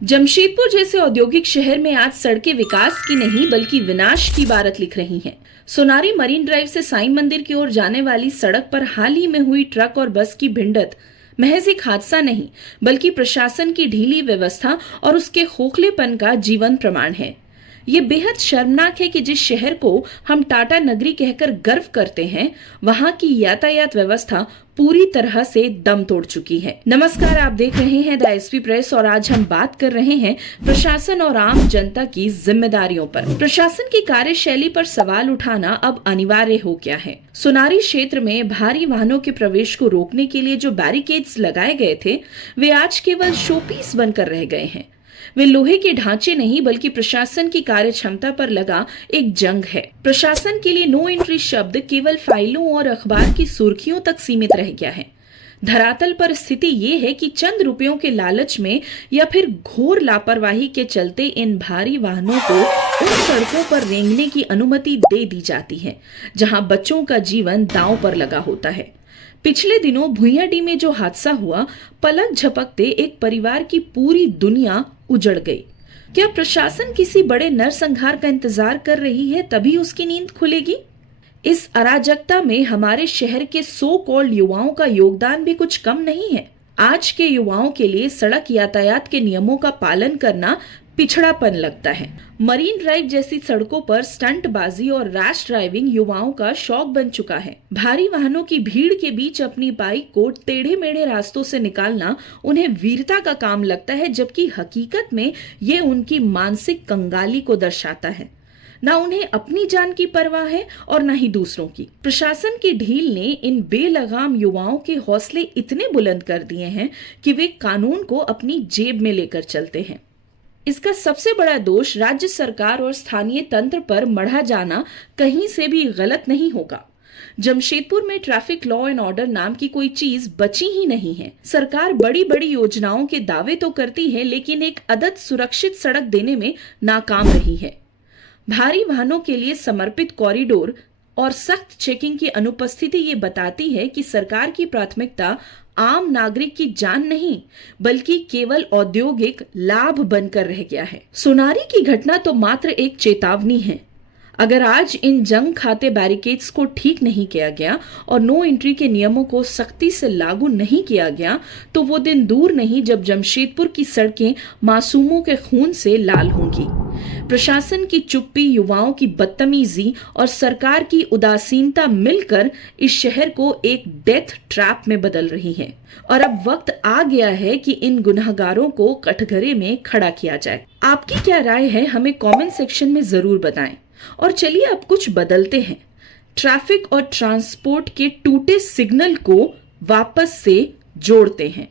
जमशेदपुर जैसे औद्योगिक शहर में आज सड़कें विकास की नहीं बल्कि विनाश की बारत लिख रही हैं। सोनारी मरीन ड्राइव से साईं मंदिर की ओर जाने वाली सड़क पर हाल ही में हुई ट्रक और बस की भिड़ंत महज एक हादसा नहीं बल्कि प्रशासन की ढीली व्यवस्था और उसके खोखलेपन का जीवंत प्रमाण है। ये बेहद शर्मनाक है कि जिस शहर को हम टाटा नगरी कहकर गर्व करते हैं, वहां की यातायात व्यवस्था पूरी तरह से दम तोड़ चुकी है। नमस्कार, आप देख रहे हैं द एसपी प्रेस और आज हम बात कर रहे हैं प्रशासन और आम जनता की जिम्मेदारियों पर। प्रशासन की कार्यशैली पर सवाल उठाना अब अनिवार्य हो गया है। सोनारी क्षेत्र में भारी वाहनों के प्रवेश को रोकने के लिए जो बैरिकेड्स लगाए गए थे, वे आज केवल शोपीस बनकर रह गए हैं। वे लोहे के ढांचे नहीं बल्कि प्रशासन की कार्य क्षमता पर लगा एक जंग है। प्रशासन के लिए नो एंट्री शब्द केवल फाइलों और अखबार की सुर्खियों तक सीमित रह गया है। धरातल पर स्थिति ये है कि चंद रुपयों के लालच में या फिर घोर लापरवाही के चलते इन भारी वाहनों को उन सड़कों पर रेंगने की अनुमति दे दी जाती है जहां बच्चों का जीवन दांव पर लगा होता है। पिछले दिनों भुइयाडी में जो हादसा हुआ, पलक झपकते एक परिवार की पूरी दुनिया उजड़ गई। क्या प्रशासन किसी बड़े नरसंहार का इंतजार कर रही है तभी उसकी नींद खुलेगी? इस अराजकता में हमारे शहर के सो कॉल्ड युवाओं का योगदान भी कुछ कम नहीं है। आज के युवाओं के लिए सड़क यातायात के नियमों का पालन करना पिछड़ापन लगता है। मरीन ड्राइव जैसी सड़कों पर स्टंटबाजी और रैश ड्राइविंग युवाओं का शौक बन चुका है। भारी वाहनों की भीड़ के बीच अपनी बाइक को टेढ़े मेढ़े रास्तों से निकालना उन्हें वीरता का काम लगता है, जबकि हकीकत में ये उनकी मानसिक कंगाली को दर्शाता है। ना उन्हें अपनी जान की परवाह है और ना ही दूसरों की। प्रशासन की ढील ने इन बेलगाम युवाओं के हौसले इतने बुलंद कर दिए हैं कि वे कानून को अपनी जेब में लेकर चलते हैं। इसका सबसे बड़ा दोष राज्य सरकार और स्थानीय तंत्र पर मढ़ा जाना कहीं से भी गलत नहीं होगा। जमशेदपुर में ट्रैफिक लॉ एंड ऑर्डर नाम की कोई चीज बची ही नहीं है। सरकार बड़ी बड़ी योजनाओं के दावे तो करती है, लेकिन एक अदद सुरक्षित सड़क देने में नाकाम रही है। भारी वाहनों के लिए समर्पित कॉरिडोर और सख्त चेकिंग की अनुपस्थिति ये बताती है कि सरकार की प्राथमिकता आम नागरिक की जान नहीं बल्कि केवल औद्योगिक लाभ बनकर रह गया है। सोनारी की घटना तो मात्र एक चेतावनी है। अगर आज इन जंग खाते बैरिकेड्स को ठीक नहीं किया गया और नो एंट्री के नियमों को सख्ती से लागू नहीं किया गया, तो वो दिन दूर नहीं जब जमशेदपुर की सड़कें मासूमों के खून से लाल होंगी। प्रशासन की चुप्पी, युवाओं की बदतमीजी और सरकार की उदासीनता मिलकर इस शहर को एक डेथ ट्रैप में बदल रही है। और अब वक्त आ गया है कि इन गुनहगारों को कटघरे में खड़ा किया जाए। आपकी क्या राय है, हमें कमेंट सेक्शन में जरूर बताएं। और चलिए अब कुछ बदलते हैं। ट्रैफिक और ट्रांसपोर्ट के टूटे सिग्नल को वापस से जोड़ते हैं।